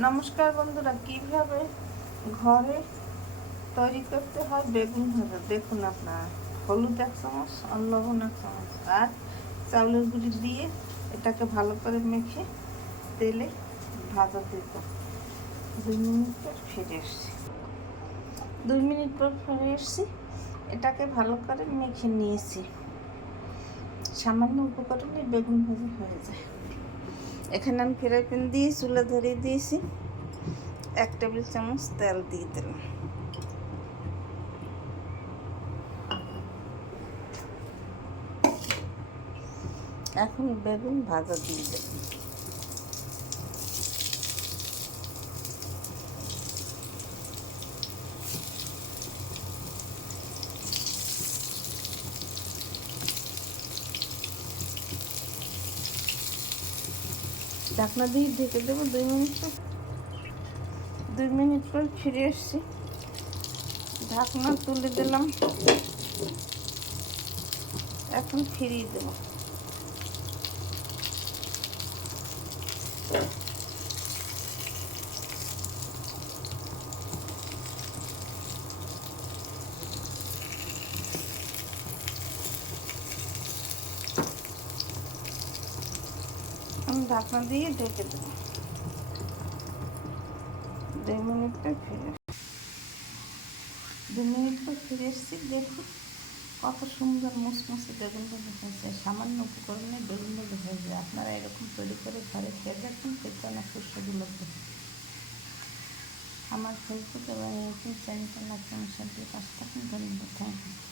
নমস্কার বন্ধুরা, কিভাবে ঘরে তৈরি করতে হয় বেগুন ভাজা দেখুন। আপনারা হলুদ 1 চামচ আর লবণ 1 চামচ আর চাউলের গুঁড়ি দিয়ে এটাকে ভালো করে মেখে তেলে ভাজা দিত। 2 মিনিট পর ফিরে এসছি 2 মিনিট পর ফিরে এসছি এটাকে ভালো করে মেখে নিয়েছি। সামান্য উপকরণে বেগুন ভাজা হয়ে যায়। এখানে আমি ফ্রাই প্যান দিয়ে চুলা ধরিয়ে দিয়েছি। 1 টেবিল চামচ তেল দিয়ে দিলাম। এখন বেগুন ভাজা দিয়ে দেবেন। ঢাকনা দিয়ে ঢেকে দেবো 2 মিনিট পর। 2 মিনিট পর ফিরে এসছি। ঢাকনা তুলে দিলাম। এখন ফিরিয়ে দেবো। আমি ঢাকনা দিয়ে ঢেকে দেবো। 2 মিনিট পর ফিরে 2 মিনিট পর ফিরে এসছি। দেখুন কত সুন্দর মুসমুসে বেগুন ভাজা হয়েছে। সামান্য উপকরণে বেগুন ভাজা হয়েছে। আপনারা এরকম তৈরি করে ঘরে খেয়ে দেখুন, খেতে অনেক সুস্বাদু লাগবে। আমার ফেসবুক এবং ইউটিউব চ্যানেলটা লাইক এবং শেয়ার দিয়ে পাশে থাকুন। ধন্যবাদ। Thank you.